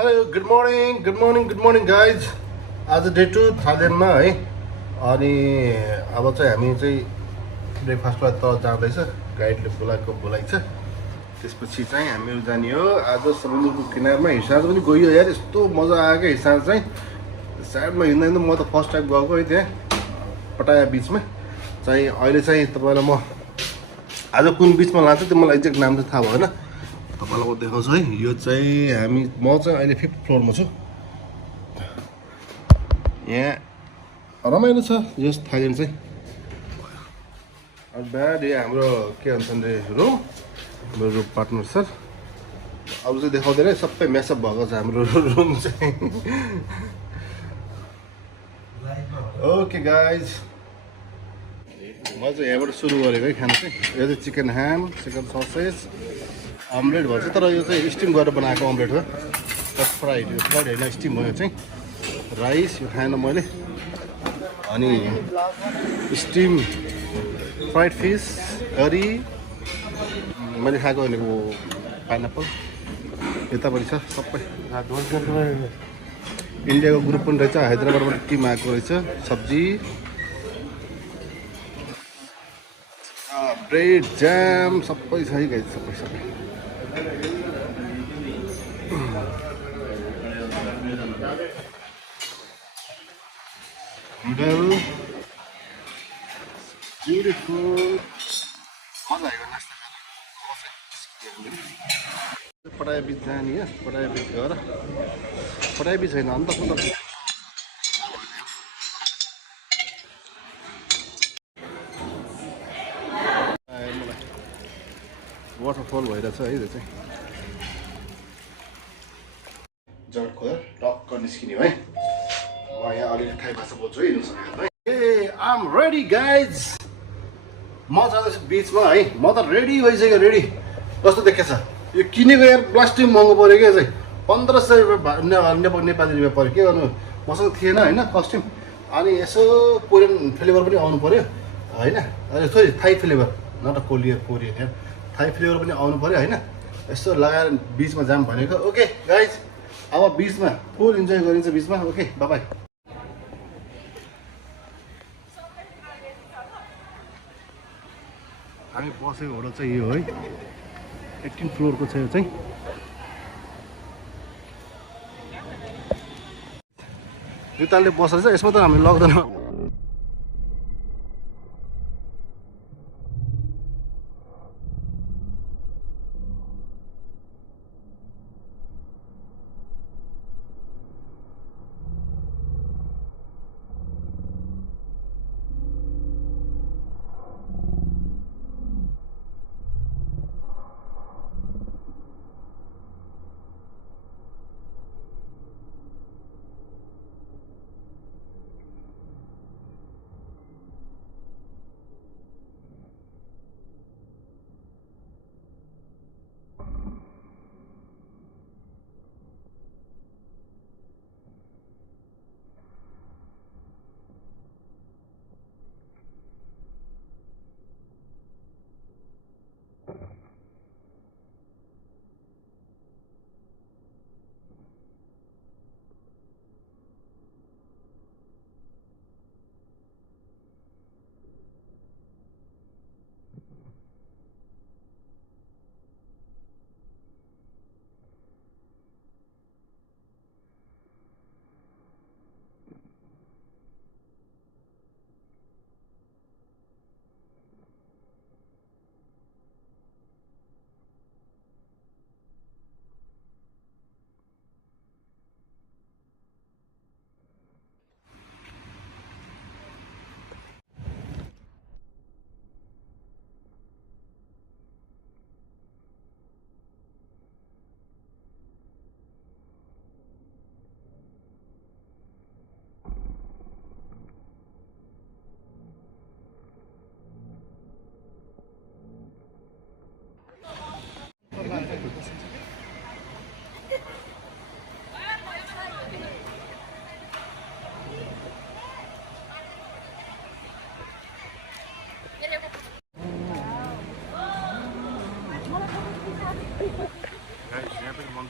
Hello good morning guys. आज day 2 थाइल्यान्डमा है। अनि अब चाहिँ हामी चाहिँ ब्रेकफास्टलाई तल जाँदैछ, गाइडले बोलाइ छ। त्यसपछि चाहिँ हामीहरू जाने हो। आज समुद्रको किनारमा हिसाब पनि गयो यार, यस्तो मजा आयो क्या हिसाब चाहिँ। साइडमा हिँड्दा म त फर्स्ट टाइम गएको है त्यहाँ पटाया बिचमा चाहिँ। अहिले चाहिँ तपाईँलाई म आज कुन बिचमा लान्छ त्यो मलाई एक्ज्याक्ट नाम चाहिँ थाहा भएन, तपाईँलाई म देखाउँछु है। यो चाहिँ म चाहिँ अहिले 5th फ्लोरमा छु। यहाँ रमाइलो छ यस थाइल्यान्ड चाहिँ। ब्याड यो हाम्रो के भन्छन् रे रुम, मेरो पार्टनर सर। अरू चाहिँ देखाउँदैन, सबै मेसअप भएको छ हाम्रो रुम चाहिँ। ओके गाइज, म चाहिँ यहाँबाट सुरु गरेको है खाना चाहिँ। यो चाहिँ chicken Ham, chicken sausage, omelette भन्छ तर यो चाहिँ स्टिम गरेर बनाएको अम्लेट हो। फ्राइड, यो फ्राइड होइन स्टिम हो यो चाहिँ। राइस यो खाएन मैले। अनि स्टिम फ्राइड फिस करी मैले खाएको भनेको पाइनएप्पल यतापट्टि छ सबै। इन्डियाको ग्रुप पनि रहेछ, हैदराबादबाट टिम आएको रहेछ। सब्जी, ब्रेड, जाम सबै छ है गाइस, सबै नुडल ब्युटिफुल। मजा आयो नास्ता खान। पटाया बिच जाने हो, पटाया बिच गएर पटाया बिच होइन अन्त मलाई वाटरफल भइरहेछ है। त्यो चाहिँ जट खोलेर टक्क निस्किने है। म यहाँ अलिअलि थाई भाषा बोल्छु है यिनीहरूसँग है। ए आम रेडी गाइज, म जाँदैछु बिचमा है। म त रेडी भइसक्यो, रेडी। कस्तो देखेछ यो किनेको यार, प्लास्टिक महँगो पऱ्यो क्या चाहिँ। 1500 रुपियाँ नेपाली रुपियाँ पऱ्यो। के गर्नु, मसँग थिएन होइन कस्ट्युम। अनि यसो कोरियन फ्लेभर पनि आउनु पऱ्यो होइन। अहिले sorry Thai flavour, not a Korean यार, थाई फ्लेभर पनि आउनु पऱ्यो होइन। यसो लगाएर बिचमा जाम भनेको। ओके गाइज, अब बिचमा फुल इन्जोय गरिन्छ बिचमा। Okay by by. हामी बसेको होटल चाहिँ यो है, 18 फ्लोरको छ यो चाहिँ। जुत्ताले बसेर चाहिँ यसमा त हामी लग्दैन।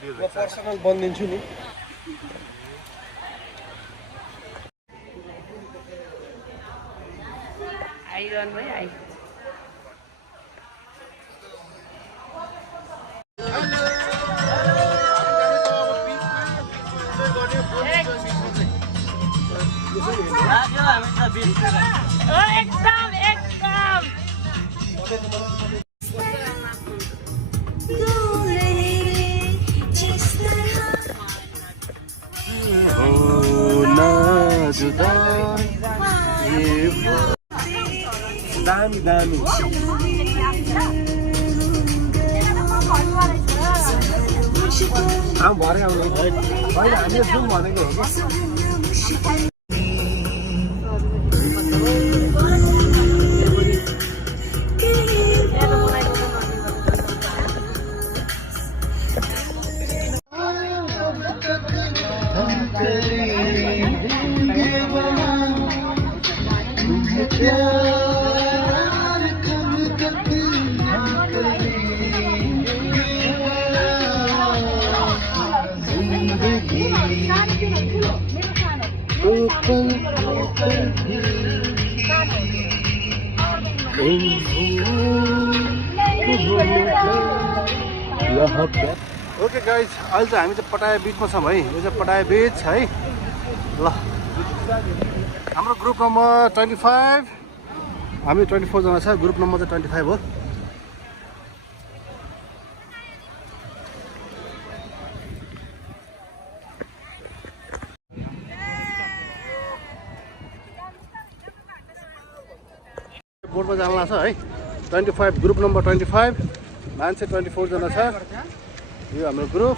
भिडियो म पर्सनल बनिदिन्छु नि आइरहनु भयो आइ एकदम एकदम दामी दामी भरे आउने होइन हामीले जाउँ भनेको हो ओके गाइज अहिले चाहिँ हामी चाहिँ पटाया बिचमा छौँ है यो चाहिँ पटाया बिच है ल हाम्रो ग्रुप नम्बर 25 हामी 24 जना छ ग्रुप नम्बर चाहिँ 25 हो बोर्डमा जानु लाग्छ है 25 ग्रुप नम्बर 25 मान्छे 24 जना छ यो हाम्रो ग्रुप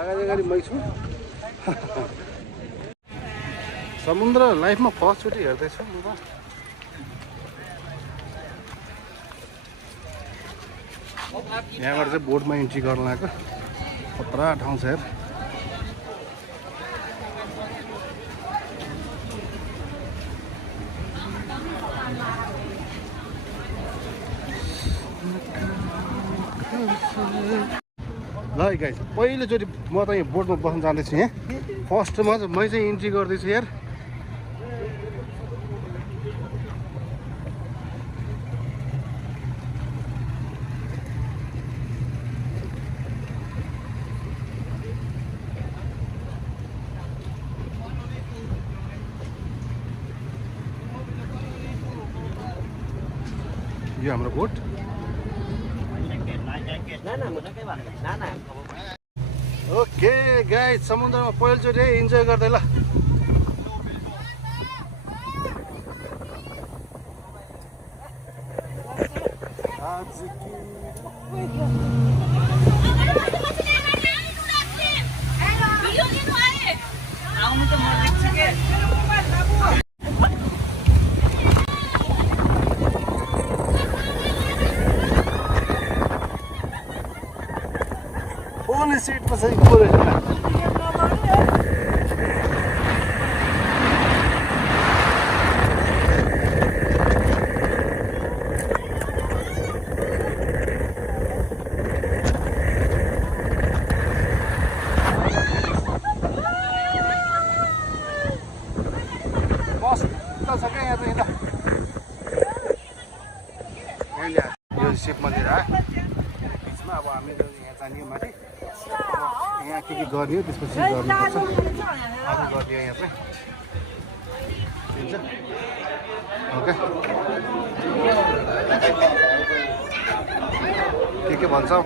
अगाडि मै छु समुद्र लाइफमा फर्स्टचोटि हेर्दैछु म त यहाँबाट चाहिँ बोटमा इन्ट्री गर्न लागेको खतरा ठाउँ छ यार ल गाइस पहिलोचोटि म त यहाँ बोटमा बस्न जाँदैछु यहाँ फर्स्टमा चाहिँ मै चाहिँ इन्ट्री गर्दैछु यार यो हाम्रो बोट ओके गाइस समुद्रमा पहिलोचोटि इन्जोय गर्दै ल Only seat was like full. Boss, kita sakit ya tu ini. Ini dia ship मंदिर है इसमें अब हामी यहाँ जाने माथि यहाँ के गर्ने हो त्यसपछि गर्नुपर्छ आफू गरिदियो यहाँ चाहिँ ओके के भन्छौ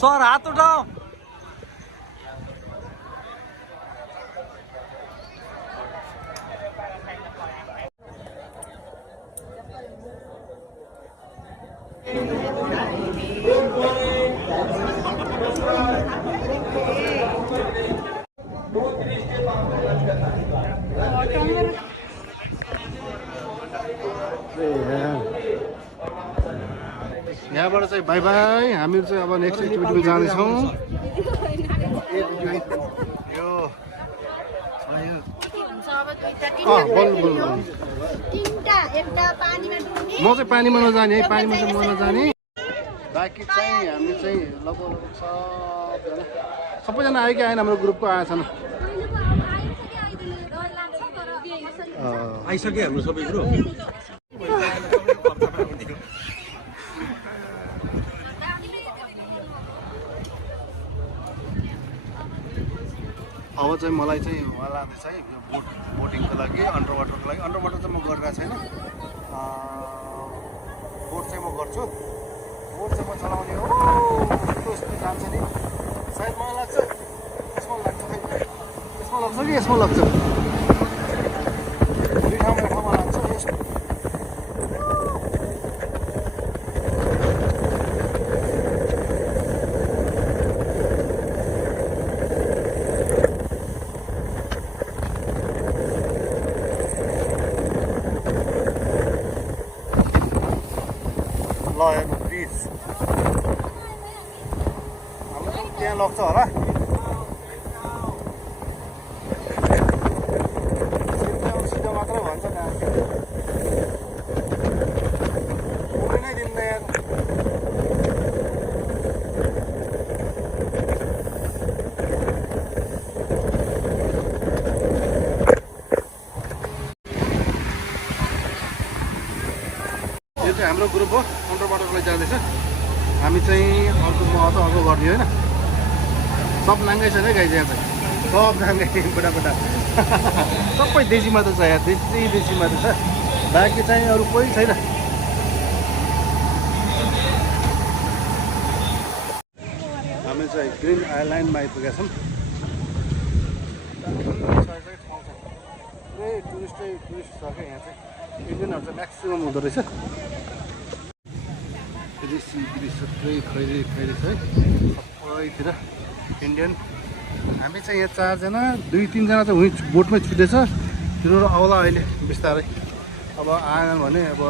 सर हात उठाऊ यहाँबाट चाहिँ बाई बाई हामीहरू चाहिँ अब नेक्स्ट एक्टिभिटीमा जाँदैछौँ यो बोल्नु बोल्नु तीनटा एउटा पानीमा डुब्ने म चाहिँ पानीमा नजाने है पानीमा चाहिँ म नजाने बाँकी चाहिँ हामी चाहिँ लगभग सबैजना आयो कि आएन हाम्रो ग्रुपको आएछन् आइसक्यो हाम्रो सबै कुरो अब चाहिँ मलाई चाहिँ उहाँ लाँदैछ है बोटिङको लागि अन्डर वाटरको लागि अन्डर वाटर चाहिँ म गरिरहेको छैन बोट चाहिँ म गर्छु बोट चाहिँ म चलाउने हो यस्तो जान्छ नि सायद मलाई लाग्छ यसमा लाग्छ खै यसमा लाग्छ कि यसमा लाग्छ दुई ठाउँमा लाग्छ यसमा हेर्नु ब्रिज हाम्रो त्यहाँ लग्छ होला सिधो मात्रै भन्छ नै दिन्न यार यो चाहिँ हाम्रो ग्रुप हो अन्डर वाटरलाई जाँदैछ हामी चाहिँ अर्को म अझ अर्को गरिदियो होइन सब नाङ्गै छ है गाई यहाँ चाहिँ सब नाङ्गै बुढाबुढा सबै देशी मात्र छ यहाँ देशी मात्र छ बाँकी चाहिँ अरू कोही छैन हामी चाहिँ ग्रिन आइल्यान्डमा आइपुगेका छौँ टुरिस्ट छ क्या यहाँ चाहिँ इन्डियनहरू चाहिँ म्याक्सिमम् हुँदो रहेछ देशी ब्रिज थुप्रै खैरी छ है सबैतिर इन्डियन हामी चाहिँ यहाँ चारजना दुई तिनजना चाहिँ उहीँ बोटमै छुटेछ तिनीहरू आउला अहिले बिस्तारै अब आएन भने अब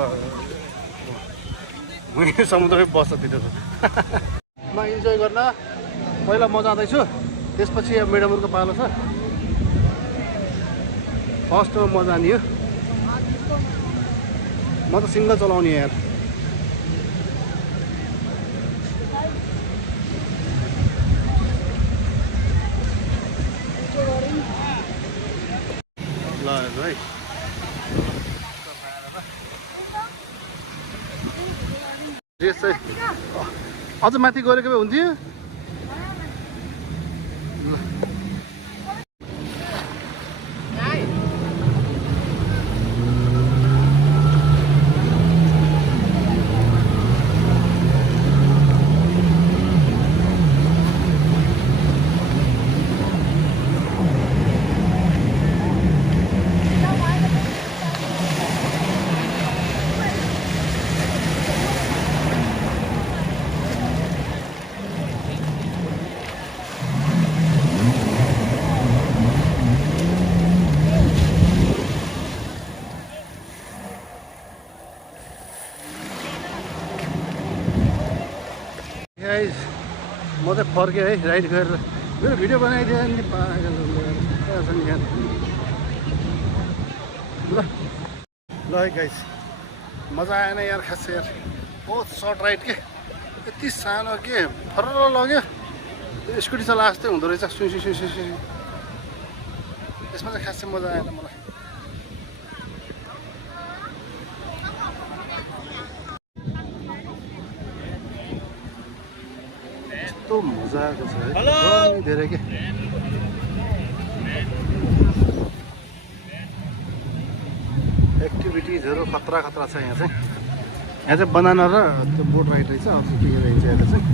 उहीँ समुद्रमै बस्छ तिनीहरू म इन्जोय गर्न पहिला म जाँदैछु त्यसपछि अब मेडमहरूको पालो छ फर्स्टमा म जाने हो म त सिङ्गल चलाउने यार ल है ड्रेस चाहिँ अझ माथि गरेको भए हुन्थ्यो गाइस म चाहिँ फर्केँ है राइड गरेर मेरो भिडियो बनाइदिएँ नि पागल ल ल है गाइस मजा आएन यार खास यार बहुत सर्ट राइड के यति सानो के फर्र लग्यो स्कुटी चला जस्तै हुँदो रहेछ सुई त्यसमा चाहिँ खासै मजा आएन मलाई यस्तो मजा आएको छ है धेरै के एक्टिभिटिजहरू खतरा छ यहाँ चाहिँ बनाना र त्यो बोट राइड रहेछ अरू के रहेछ यता चाहिँ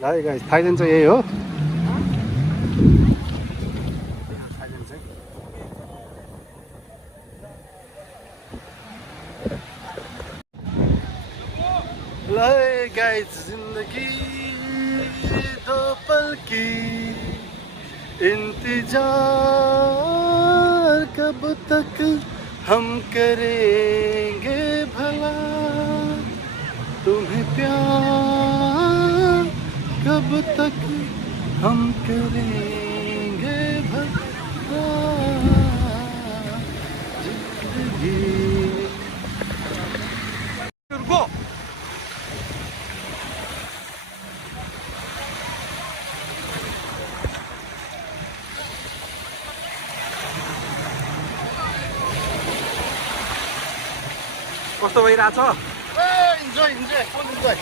ल है गाइस थाइल्यान्ड चाहिँ यही हो थाइल्यान्ड चाहिँ ल है गाइस जिन्दगी दो पल की इंतजार कब तक हम करेंगे भला तुम्हें प्यार कब तक हम करेंगे गो कस्तो भइरहेछ इन्जोय इन्जोय फुल इन्जोय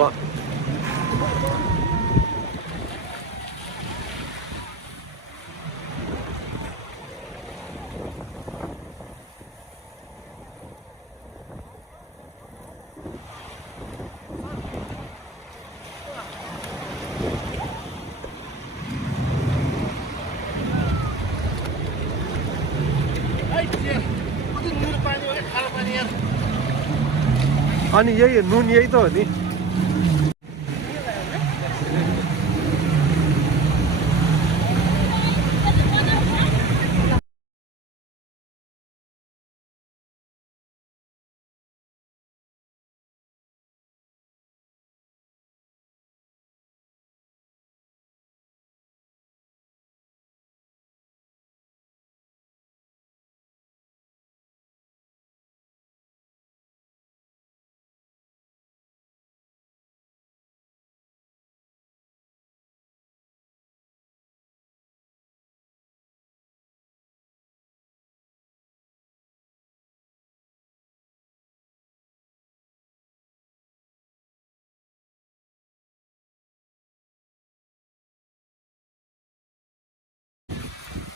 अब अनि यही नुन यही त हो नि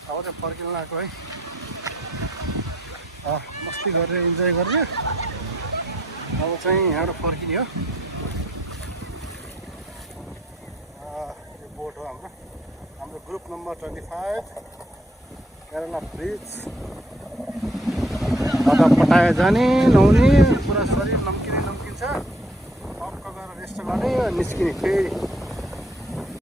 अब चाहिँ फर्किन लाग्यो है मस्ती गरेर इन्जोय गरेर अब चाहिँ यहाँबाट फर्किने हो यो बोट हो हाम्रो ग्रुप नम्बर 25 केरला ब्रिज पटाए जाने नुहाउने पुरा शरीर नम्किन्छ टक्क गएर रेस्ट गर्ने निस्किने फेरि